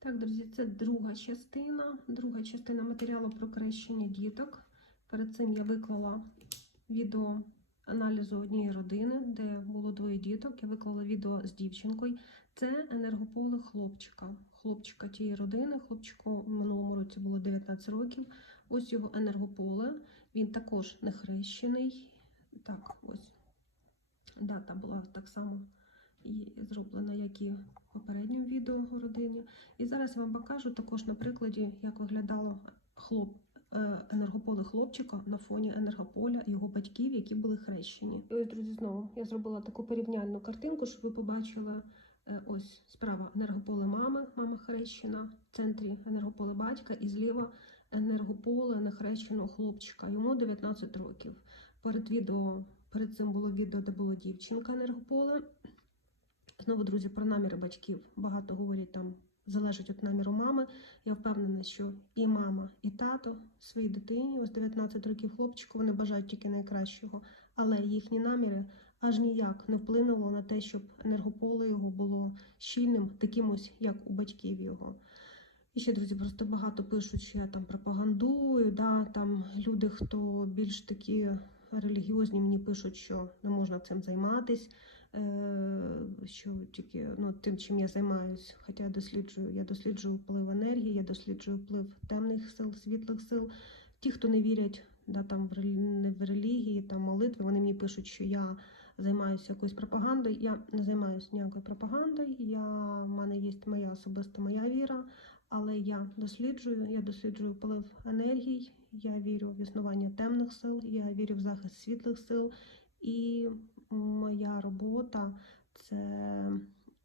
Так, друзі, це друга частина. Друга частина матеріалу про крещення діток. Перед цим я виклала відео аналізу однієї родини, де було двоє діток. Я виклала відео з дівчинкою. Це енергополе хлопчика. Хлопчика тієї родини. Хлопчику минулому році було 19 років. Ось його енергополе. Він також не хрещений. Так, ось дата була так само і зроблена, як і в попередньому відео родині. І зараз я вам покажу також на прикладі, як виглядало хлоп, е, енергополе хлопчика на фоні енергополя його батьків, які були хрещені. І ось, друзі, знову я зробила таку порівняльну картинку, щоб ви побачили. е, Ось справа енергополе мами, мама хрещена, в центрі енергополе батька і зліва енергополе нехрещеного хлопчика. Йому 19 років. Перед відео, перед цим було відео, де була дівчинка енергополе. Знову, друзі, про наміри батьків. Багато говорять там, залежить від наміру мами. Я впевнена, що і мама, і тато своїй дитині, ось 19 років хлопчику, вони бажають тільки найкращого, але їхні наміри аж ніяк не вплинуло на те, щоб енергополе його було щільним, таким ось, як у батьків його. І ще, друзі, просто багато пишуть, що я там пропагандую. Да, там люди, хто більш такі релігіозні, мені пишуть, що не можна цим займатись, е, що тільки ну, тим, чим я займаюсь. Хоча я досліджую, я досліджую вплив енергії, я досліджую вплив темних сил, світлих сил. Ті, хто не вірять да, там, в, релігії, там, молитви, вони мені пишуть, що я займаюся якоюсь пропагандою. Я не займаюся ніякою пропагандою. Я, в мене є моя особиста моя віра. Але я досліджую, я досліджую вплив енергій, я вірю в існування темних сил, я вірю в захист світлих сил. І робота це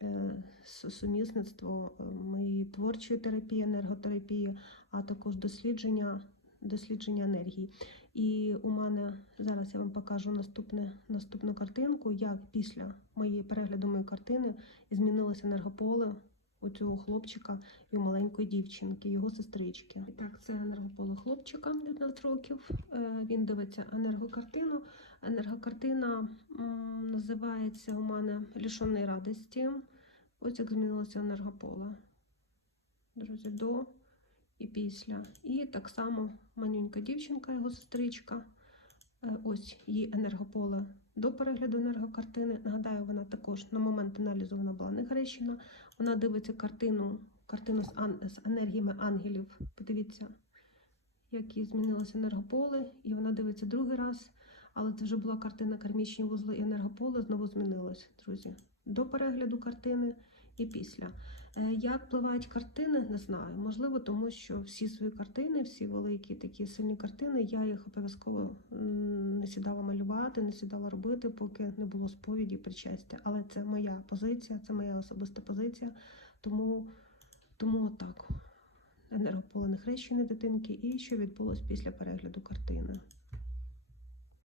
е, сумісництво е, моєї творчої терапії, енерготерапії, а також дослідження, дослідження енергії. І у мене зараз я вам покажу наступне, наступну картинку, як після моєї перегляду моєї картини змінилося енергополе у цього хлопчика і у маленької дівчинки, його сестрички. І так, це енергополе хлопчика 19 років. Е, Він дивиться енергокартину. Енергокартина називається у мене Лішоний радості. Ось як змінилося енергополе. Друзі, до і після. І так само манюнька дівчинка, його сестричка. Е, Ось її енергополе до перегляду енергокартини. Нагадаю, вона також на момент аналізу вона була не. Вона дивиться картину, картину з, ан, з енергіями ангелів. Подивіться, як їй змінилося енергополе, і вона дивиться другий раз. Але це вже була картина кармічні вузли і енергополе знову змінилось, друзі. До перегляду картини і після. Е, Як впливають картини, не знаю. Можливо, тому що всі свої картини, всі великі такі сильні картини, я їх обов'язково не сідала малювати, не сідала робити, поки не було сповіді причастя. Але це моя позиція, це моя особиста позиція. Тому, тому отак. Енергополе нехрещеної дитинки і що відбулось після перегляду картини.